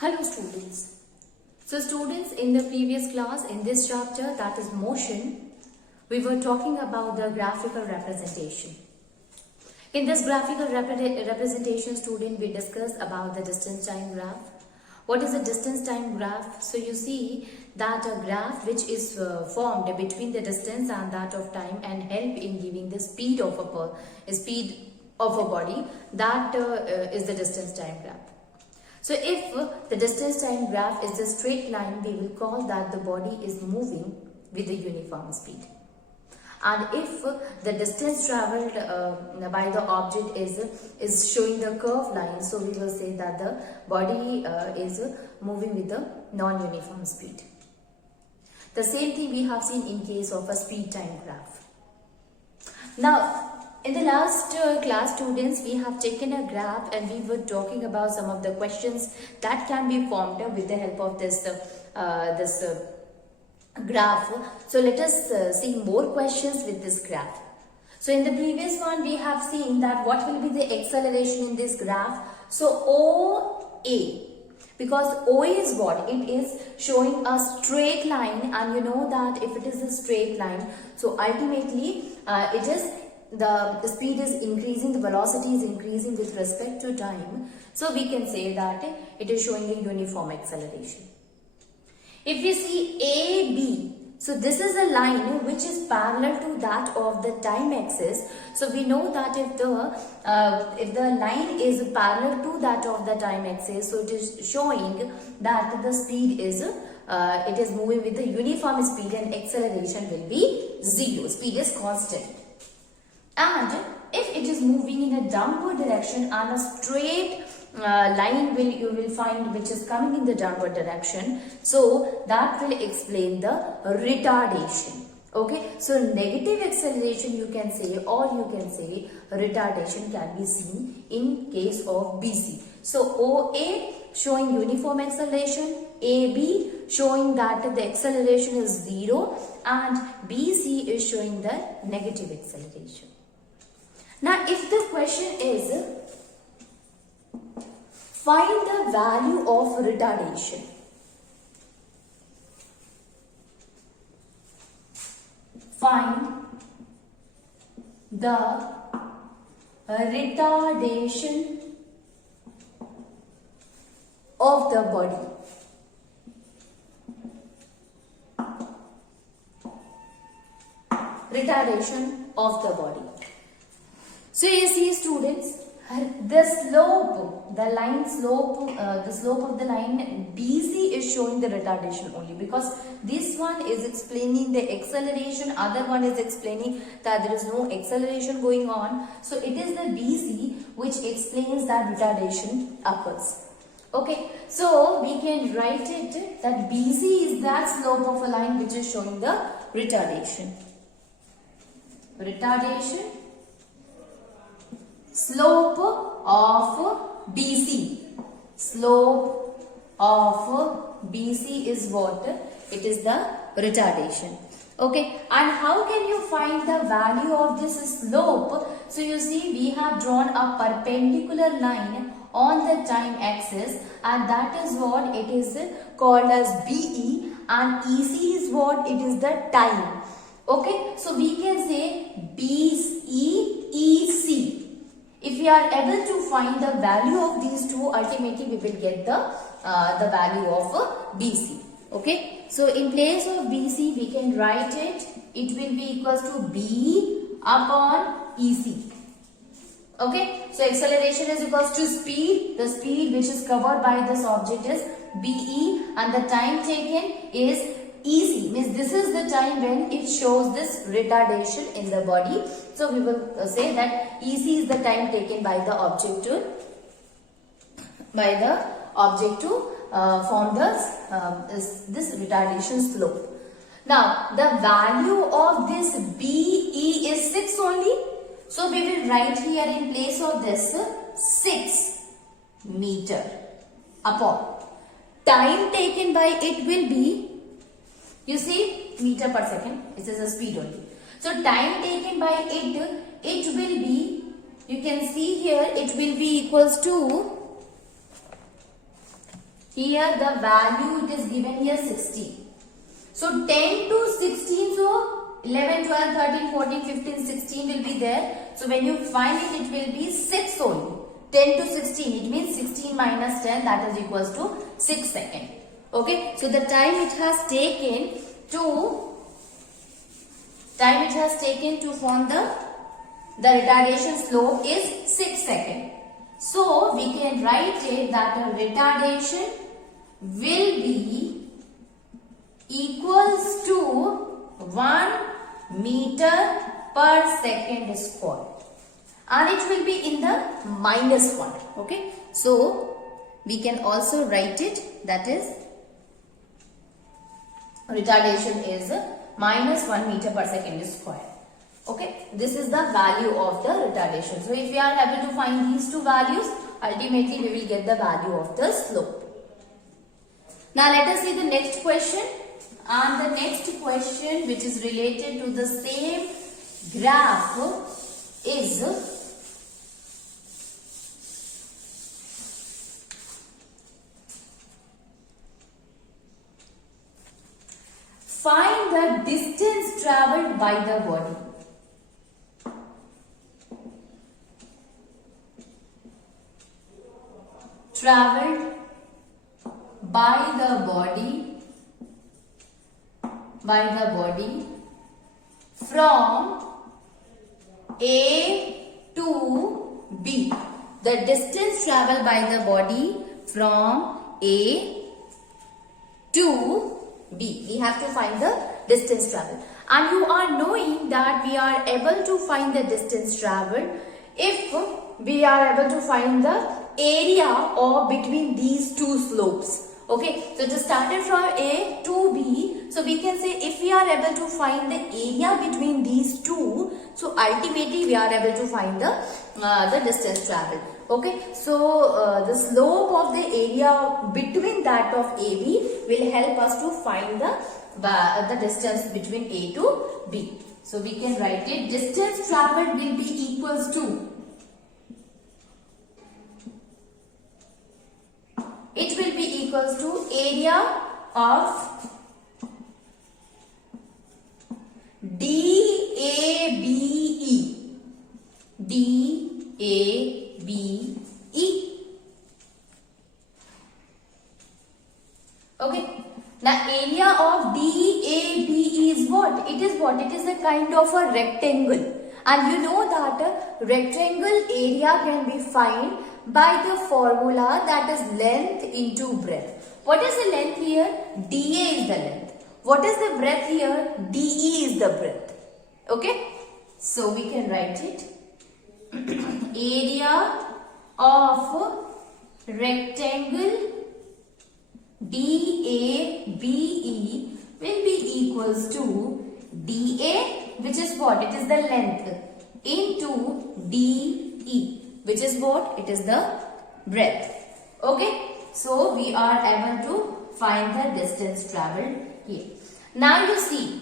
Hello students. So students, in the previous class, in this chapter, that is motion, we were talking about the graphical representation. In this graphical representation, student, we discussed about the distance time graph. What is a distance time graph? So you see that a graph which is formed between the distance and that of time and help in giving the speed of a body, that is the distance time graph. So if the distance time graph is a straight line, we will call that the body is moving with a uniform speed. And if the distance traveled by the object is showing the curved line, so we will say that the body is moving with a non-uniform speed. The same thing we have seen in case of a speed time graph. Now, in the last class, students, we have taken a graph and we were talking about some of the questions that can be formed with the help of this graph. So let us see more questions with this graph. So in the previous one, we have seen that what will be the acceleration in this graph. So OA, because OA is what? It is showing a straight line, and you know that if it is a straight line, so ultimately it is the speed is increasing, the velocity is increasing with respect to time. So we can say that it is showing a uniform acceleration. If we see AB, so this is a line which is parallel to that of the time axis. So we know that if the line is parallel to that of the time axis, so it is showing that the speed is it is moving with the uniform speed and acceleration will be 0. Speed is constant. And if it is moving in a downward direction and a straight line you will find which is coming in the downward direction, so that will explain the retardation. Okay, so negative acceleration you can say, or you can say retardation can be seen in case of BC. So OA showing uniform acceleration, AB showing that the acceleration is 0, and BC is showing the negative acceleration. Now, if the question is, find the value of retardation. Find the retardation of the body. Retardation of the body. So you see, students, the slope, the line slope, the slope of the line BC is showing the retardation only, because this one is explaining the acceleration, other one is explaining that there is no acceleration going on. So it is the BC which explains that retardation occurs. Okay, so we can write it that BC is that slope of a line which is showing the retardation. Retardation. Slope of BC. Slope of BC is what? It is the retardation. Okay, and how can you find the value of this slope? So you see, we have drawn a perpendicular line on the time axis, and that is what it is called as BE, and EC is what? It is the time. Okay, so we can say BEC. If we are able to find the value of these two, ultimately we will get the value of BC. Okay, so in place of BC we can write it will be equals to B upon EC. Okay, so acceleration is equals to speed. The speed which is covered by this object is BE, and the time taken is EC, means this is the time when it shows this retardation in the body. So we will say that EC is the time taken by the object to form this retardation slope. Now the value of this BE is 6 only. So we will write here in place of this 6 meter upon. Time taken by it will be, you see, meter per second. This is a speed only. So time taken by it will be, you can see here, it will be equals to Here the value it is given here 16. So 10 to 16, so 11, 12, 13, 14, 15, 16 will be there. So when you find it, it will be 6 only. 10 to 16, it means 16 minus 10, that is equals to 6 seconds. Okay, so the time it has taken to form the retardation slope is 6 seconds. So we can write it that a retardation will be equals to 1 meter per second square, and it will be in the -1. Okay, so we can also write it, that is retardation is -1 meter per second square. Okay, this is the value of the retardation. So if we are able to find these two values, ultimately we will get the value of the slope. Now let us see the next question. And the next question, which is related to the same graph, is find the distance traveled by the body. Traveled by the body from A to B. The distance traveled by the body from A to B. We have to find the distance traveled. And you are knowing that we are able to find the distance traveled if we are able to find the area or between these two slopes. Okay, so just started from A to B. So we can say if we are able to find the area between these two, so ultimately we are able to find the distance traveled. Okay, so the slope of the area between that of AB will help us to find the distance between A to B. So we can write it, distance traveled will be equals to, it will be equals to area of DABE. Okay. The area of DABE is what? It is what? It is a kind of a rectangle. And you know that a rectangle area can be found by the formula, that is length into breadth. What is the length here? DA is the length. What is the breadth here? DE is the breadth. Okay. So we can write it. Area of rectangle DABE will be equals to DA, which is what? It is the length, into DE, which is what? It is the breadth. Okay. So we are able to find the distance traveled here. Now you see,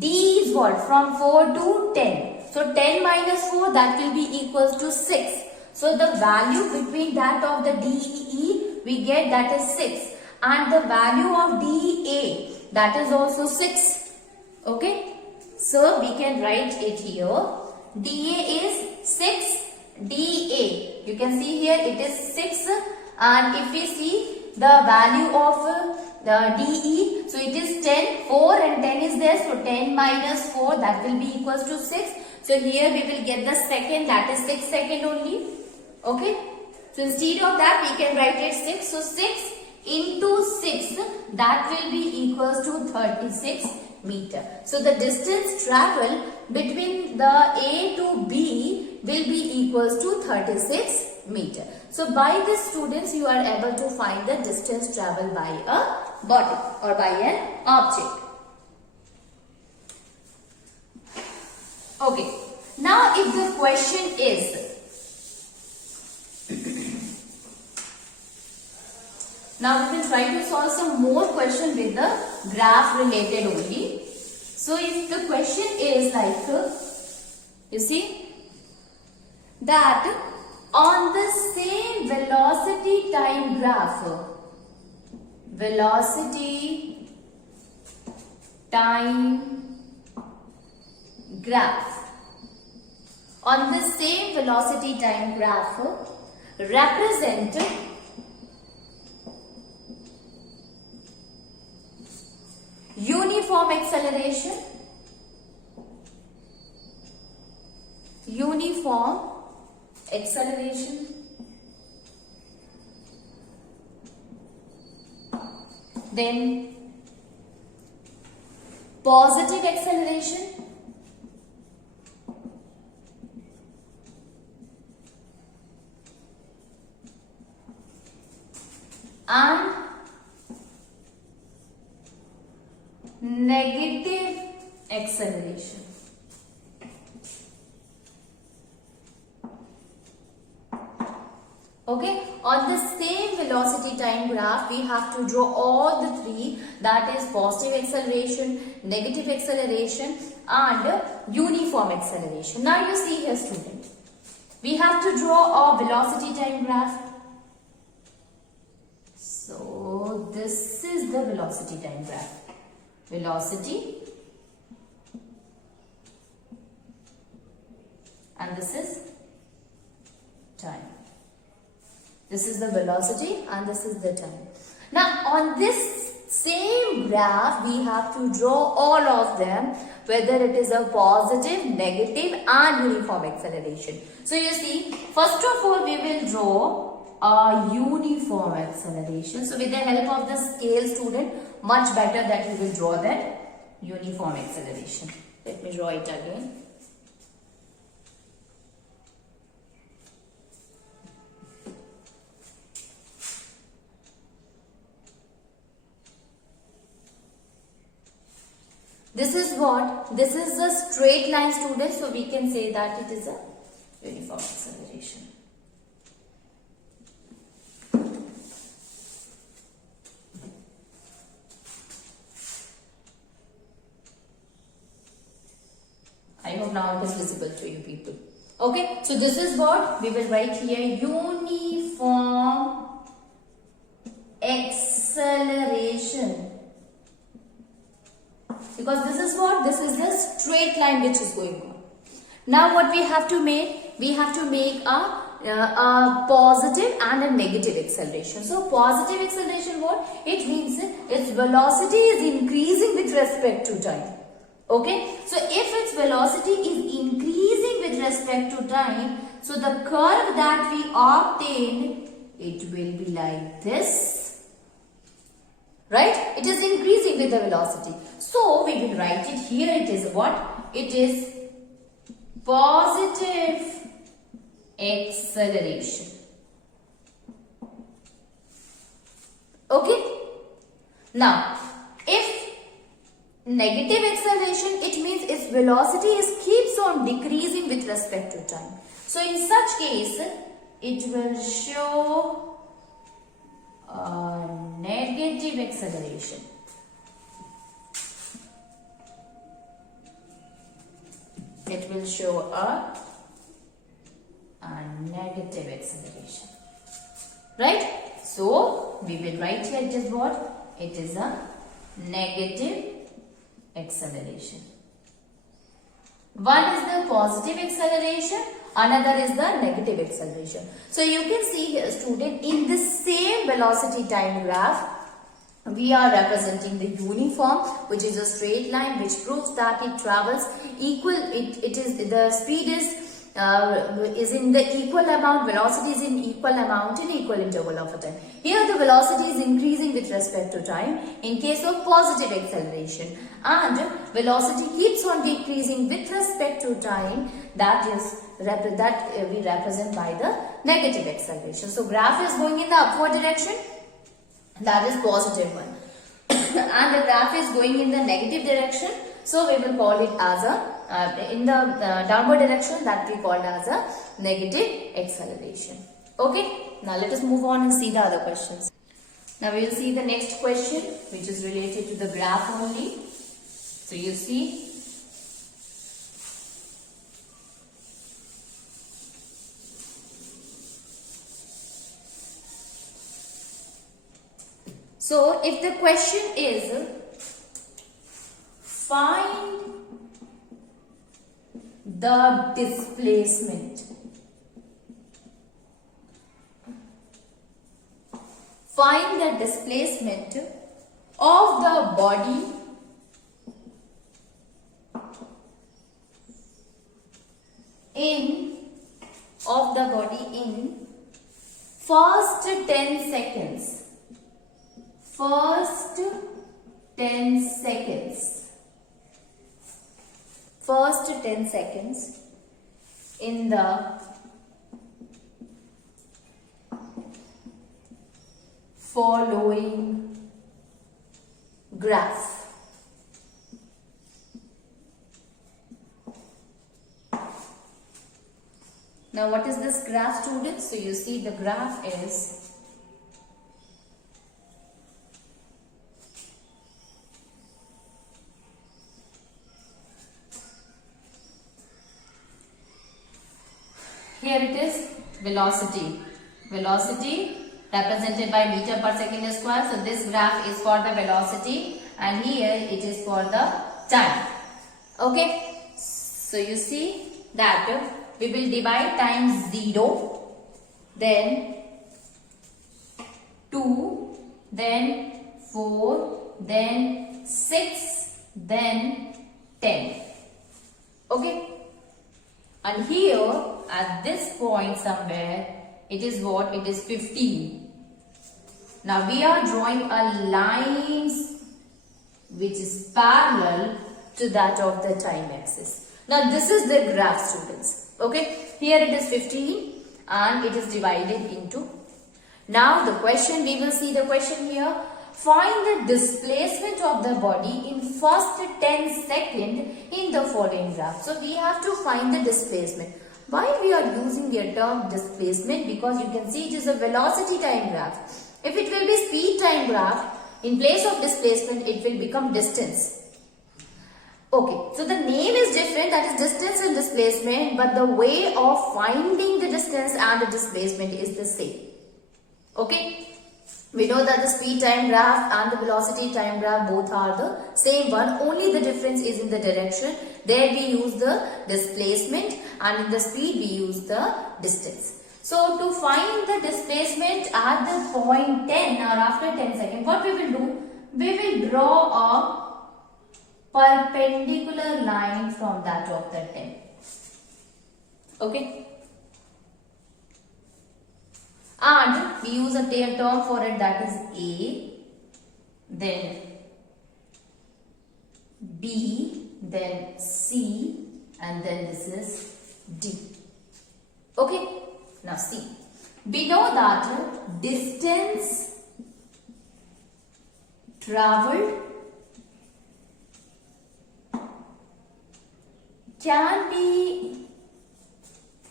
D is what? From 4 to 10. So 10 minus 4, that will be equals to 6. So the value between that of the DE we get, that is 6. And the value of DA, that is also 6. Okay. So we can write it here. DA is 6. DA. You can see here it is 6. And if we see the value of the DE, so it is 10. 4 and 10 is there. So 10 minus 4, that will be equals to 6. So here we will get the second, that is 6 second only. Okay. So instead of that we can write it 6. So 6 into 6, that will be equals to 36 meter. So the distance traveled between the A to B will be equals to 36 meter. So by this, students, you are able to find the distance traveled by a body or by an object. Okay. Now if the question is, now we will try to solve some more question with the graph related only. So if the question is like, you see, that on the same velocity time graph, velocity time graph. On the same velocity time graph, represent uniform acceleration, then positive acceleration, and negative acceleration. Okay, on the same velocity time graph, we have to draw all the three, that is positive acceleration, negative acceleration and uniform acceleration. Now you see here, student, we have to draw a velocity time graph. So this is the velocity time graph. Velocity, and this is time. This is the velocity and this is the time. Now on this same graph, we have to draw all of them, whether it is a positive, negative and uniform acceleration. So you see, first of all we will draw a uniform acceleration. So with the help of the scale, student, much better that you will draw that uniform acceleration. Let me draw it again. This is what? This is a straight line, student, so we can say that it is a uniform acceleration. I hope now it is visible to you people. Okay, so this is what we will write here, uniform acceleration. Because this is what? This is the straight line which is going on. Now what we have to make? We have to make a positive and a negative acceleration. So positive acceleration, what? It means its velocity is increasing with respect to time. Okay, so if its velocity is increasing with respect to time, so the curve that we obtained, it will be like this, right? It is increasing with the velocity. So we will write it here. It is what? It is positive acceleration. Okay. Now, if negative acceleration, it means its velocity keeps on decreasing with respect to time. So in such case, it will show a negative acceleration. It will show a negative acceleration. Right? So we will write here it is what? It is a negative acceleration. One is the positive acceleration, another is the negative acceleration. So you can see here, student, in the same velocity time graph, we are representing the uniform, which is a straight line, which proves that it travels equal. It is the speed is in the equal amount, velocity is in equal amount in equal interval of a time. Here the velocity is increasing with respect to time in case of positive acceleration, and velocity keeps on decreasing with respect to time, that we represent by the negative acceleration. So graph is going in the upward direction, that is positive one, and the graph is going in the negative direction, so we will call it as a in the downward direction, that we call as a negative acceleration. Okay, now let us move on and see the other questions. Now we will see the next question, which is related to the graph only. So you see, So if the question is find the displacement, find the displacement of the body in first 10 seconds. First 10 seconds. First 10 seconds in the following graph. Now what is this graph, students? So you see the graph is here it is velocity. Velocity represented by meter per second square. So this graph is for the velocity and here it is for the time. Okay. So you see that we will divide times 0, then 2, then 4, then 6, then 10. Okay. And here at this point somewhere it is what? It is 15. Now we are drawing a line which is parallel to that of the time axis. Now this is the graph, students. Okay, here it is 15 and it is divided into. Now the question, we will see the question here. Find the displacement of the body in first 10 seconds in the following graph. So we have to find the displacement. Why we are using the term displacement? Because you can see it is a velocity time graph. If it will be speed time graph, in place of displacement it will become distance. Okay, so the name is different, that is distance and displacement, but the way of finding the distance and the displacement is the same. Okay, we know that the speed time graph and the velocity time graph both are the same one, only the difference is in the direction. There we use the displacement and in the speed we use the distance. So to find the displacement at the point 10 or after 10 seconds, what we will do? We will draw a perpendicular line from that of the 10. Okay. And we use a term for it, that is A, then B, then C, and then this is D. Okay. Now see, we know that distance traveled can be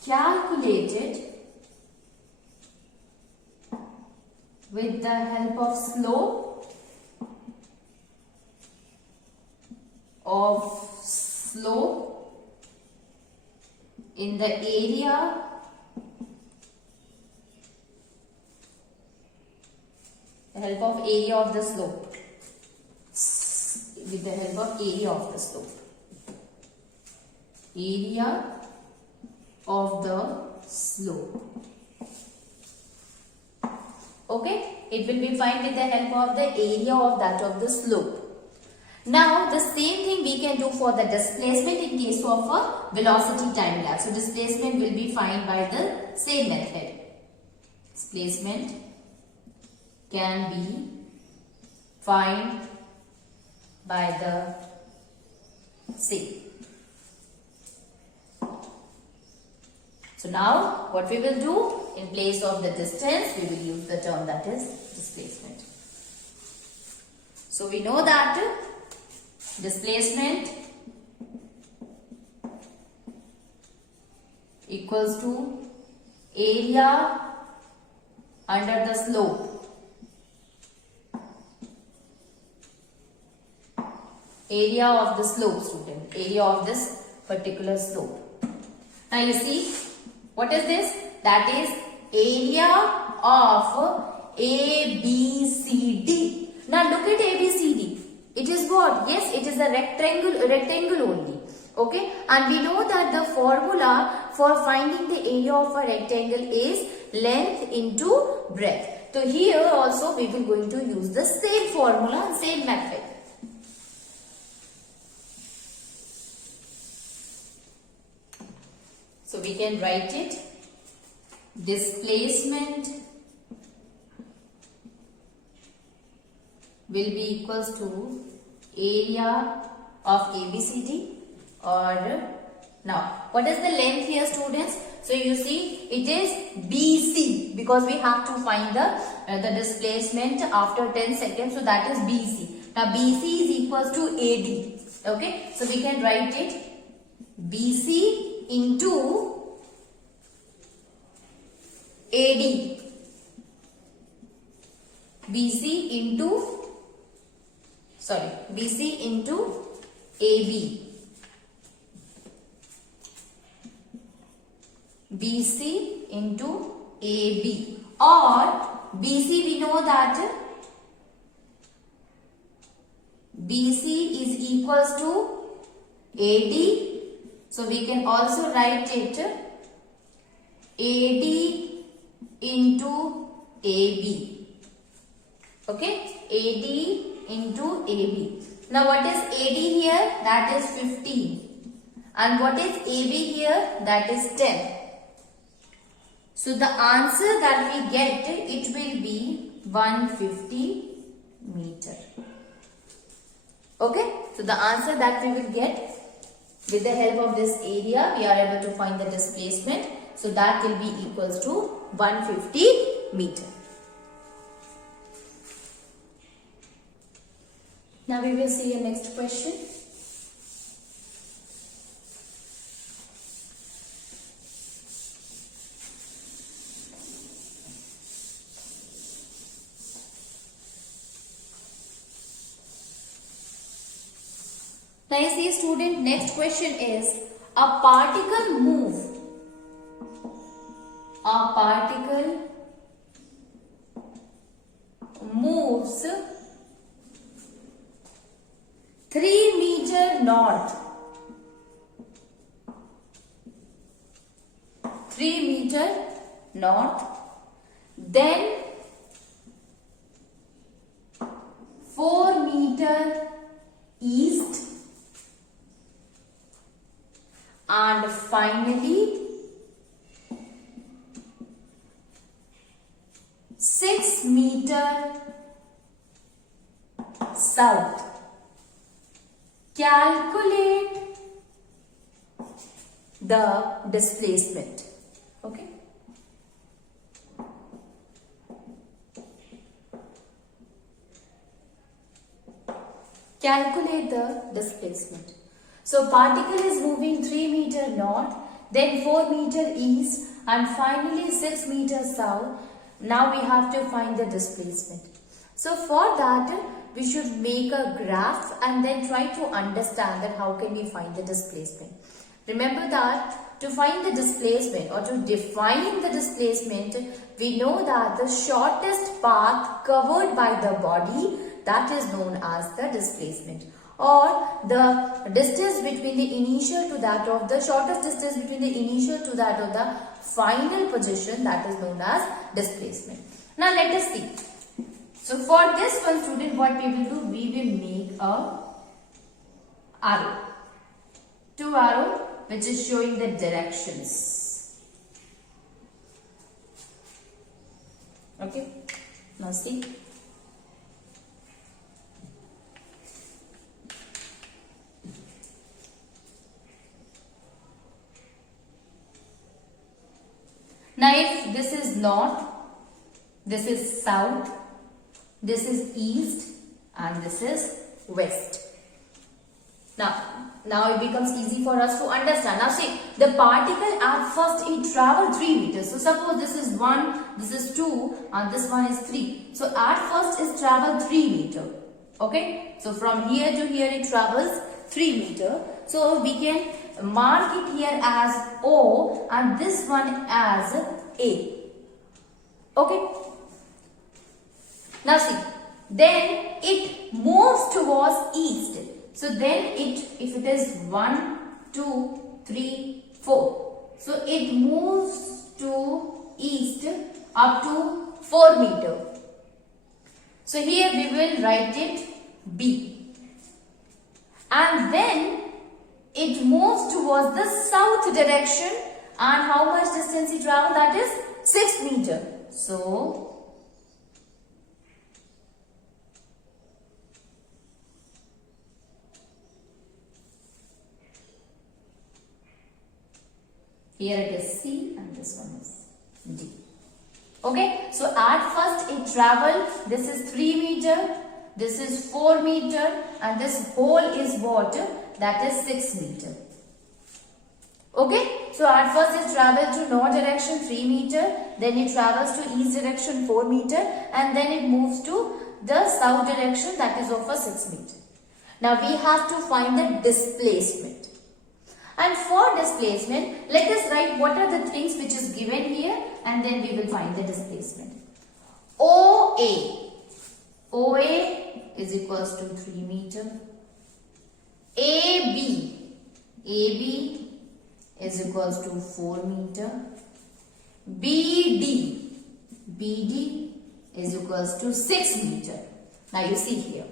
calculated with the help of slope in the area the help of area of the slope, with the help of area of the slope, area of the slope. Okay, it will be found with the help of the area of that of the slope. Now the same thing we can do for the displacement in case of a velocity time graph. So displacement will be found by the same method. Displacement can be found by the same. So now what we will do, in place of the distance we will use the term that is displacement. So we know that displacement equals to area under the slope. Area of the slope, student. Area of this particular slope. Now you see, what is this? That is area of ABCD. Now look at ABCD. It is what? Yes, it is a rectangle only. Okay, and we know that the formula for finding the area of a rectangle is length into breadth. So here also we will going to use the same formula and same method. So we can write it. Displacement will be equals to area of ABCD. Or now, what is the length here, students? So you see, it is BC because we have to find the displacement after 10 seconds. So that is BC. Now BC is equals to AD. Okay, so we can write it BC into AD. BC into AB. BC into AB, or BC we know that BC is equals to AD, so we can also write it AD into AB. Okay, AD into AB. Now what is AD here? That is 15, and what is AB here? That is 10. So the answer that we get, it will be 150 meter. Okay, so the answer that we will get with the help of this area, we are able to find the displacement. So that will be equals to 150 meter. Now we will see a next question. Now you see, student, next question is a particle moves 3 meter north. 3 meter north. Then 4 meter east. And finally 6 meter south. Calculate the displacement. Okay. Calculate the displacement. So particle is moving 3 meter north, then 4 meter east, and finally 6 meter south. Now we have to find the displacement. So for that, we should make a graph and then try to understand that how can we find the displacement. Remember that to find the displacement or to define the displacement, we know that the shortest path covered by the body, that is known as the displacement. Or the distance between the initial to that of the shortest distance between the initial to that of the final position, that is known as displacement. Now let us see. So for this one, student, what we will do, we will make a arrow. 2 arrow which is showing the directions. Okay. Now see. Now if this is north, this is south, this is east, and this is west. Now it becomes easy for us to understand. Now see, the particle at first it travels 3 meters. So suppose this is 1, this is 2, and this one is 3. So at first it travels 3 meter. Okay. So from here to here it travels 3 meter. So we can mark it here as O and this one as A. Okay. Now see, then it moves towards east. So then if it is 1, 2, 3, 4. So it moves to east up to 4 meter. So here we will write it B. And then it moves towards the south direction, and how much distance it travels? That is 6 meter. So here it is C and this one is D. Okay, so at first it traveled, this is 3 meter, this is 4 meter, and this whole is what? That is 6 meter. Okay, so at first it travels to north direction 3 meter, then it travels to east direction 4 meter, and then it moves to the south direction, that is of a 6 meter. Now we have to find the displacement. And for displacement, let us write what are the things which is given here, and then we will find the displacement. OA is equals to 3 meter. AB is equals to 4 meter. BD is equals to 6 meter. Now you see here,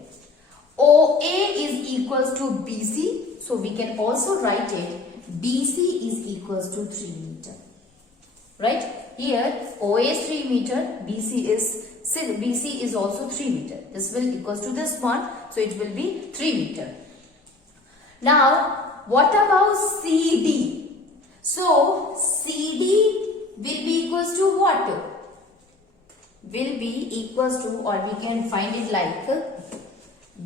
OA is equals to BC, so we can also write it BC is equals to 3 meter. Right? Here OA is 3 meter, BC is also 3 meter. This will equals to this one, so it will be 3 meter. Now what about CD? So CD will be equals to what? Will be equals to, or we can find it like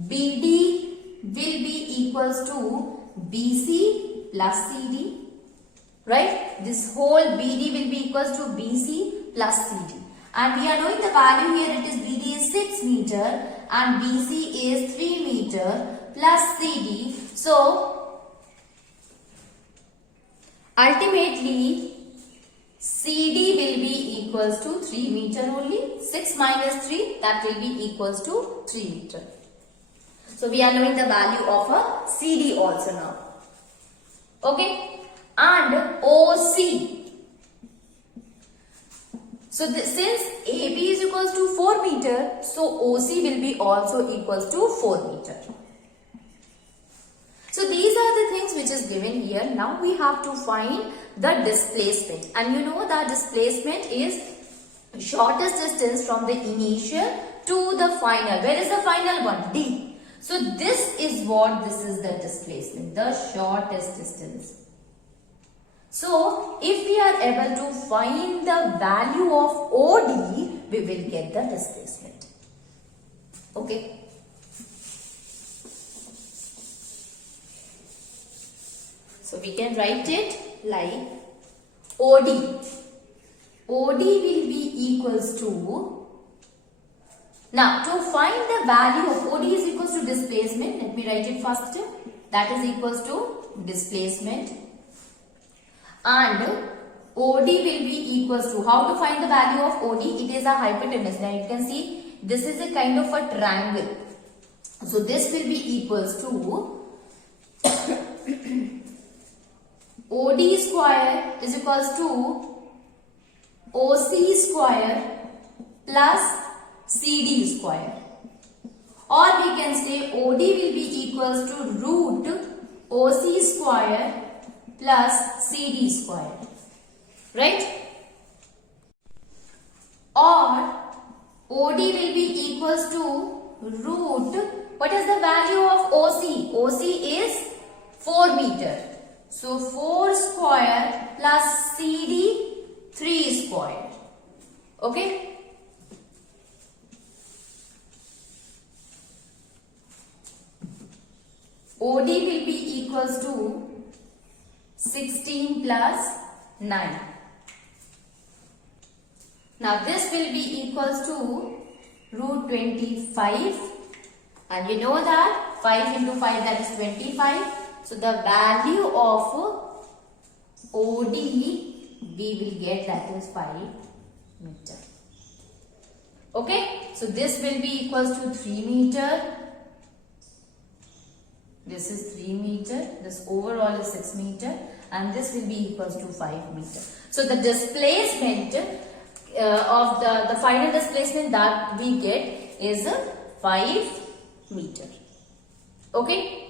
BD will be equals to BC plus CD. Right? This whole BD will be equals to BC plus CD. And we are knowing the value here, it is BD is 6 meter and BC is 3 meter plus CD. So ultimately CD will be equals to 3 meter only. 6 minus 3, that will be equals to 3 meter. So we are knowing the value of a CD also now. Okay. And OC. So since AB is equals to 4 meter, so OC will be also equals to 4 meter. So these are the things which is given here. Now we have to find the displacement. And you know that displacement is shortest distance from the initial to the final. Where is the final one? D. So this is the displacement, the shortest distance. So if we are able to find the value of OD, we will get the displacement. Okay. So we can write it like OD. OD will be equals to, now to find the value of OD is equals to displacement, let me write it first. That is equals to displacement. And OD will be equals to, how to find the value of OD? It is a hypotenuse. Now you can see this is a kind of a triangle. So this will be equals to OD square is equals to OC square plus CD square. Or we can say OD will be equals to root OC square plus CD square. Right? Or OD will be equals to root, what is the value of OC? OC is 4 meter. So 4 square plus CD 3 square. Okay? OD will be equals to 16 plus 9. Now this will be equals to root 25, and you know that 5 into 5, that is 25. So the value of OD we will get, that is 5 meter. Okay. So this will be equals to 3 meter. This is 3 meter. This overall is 6 meter. And this will be equals to 5 meter. So the displacement of the final displacement that we get is 5 meter. Okay.